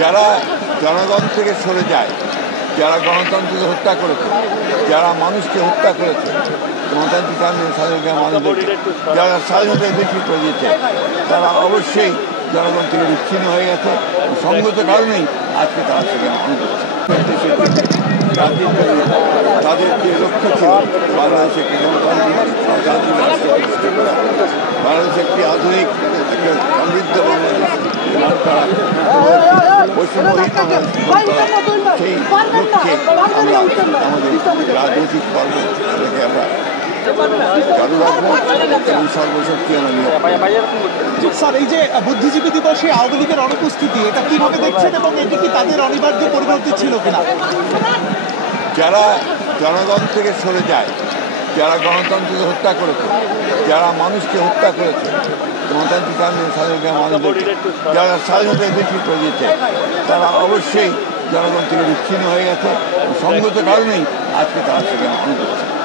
যারা জনগণ থেকে সরে যায়, যারা গণতন্ত্রকে হত্যা করেছে, যারা মানুষকে হত্যা করেছে, গণতান্ত্রিক আন্দোলন স্বাধীনতা মানুষদেরকে যারা স্বাধীনতায় বিক্রি করে দিয়েছে, তারা অবশ্যই জনগণ থেকে বিচ্ছিন্ন হয়ে গেছে। সঙ্গত কারণেই আজকে তারা সেখানে করছে। তাদের যে লক্ষ্য ছিল বাংলাদেশে একটি গণতান্ত্রিক রাষ্ট্র প্রতিষ্ঠা করা, বাংলাদেশে একটি আধুনিক একটা সমৃদ্ধ বাংলাদেশ নির্মাণ করা, বৈষম্যহীন সেই লক্ষ্যে আমরা আমাদের রাজনৈতিক কর্ম থেকে আমরা চালু রাখবো এবং সর্বশক্তি আমরা নিয়োগ। স্যার, এই যে বুদ্ধিজীবী দিবসে আওয়ামী লীগের অনুপস্থিতি, এটা কিভাবে দেখছেন এবং এটি কি তাদের অনিবার্য পরিবর্তন ছিল কিনা? যারা জনগণ থেকে সরে যায়, যারা গণতন্ত্রকে হত্যা করেছে, যারা মানুষকে হত্যা করেছে, গণতান্ত্রিক আন্দোলন স্বাধীনতা মানুষদেরকে যারা স্বাধীনতায় বিক্রি করে দিয়েছে, তারা অবশ্যই জনগণ থেকে বিচ্ছিন্ন হয়ে গেছে। সঙ্গত কারণেই আজকে তারা সেখানে করছে।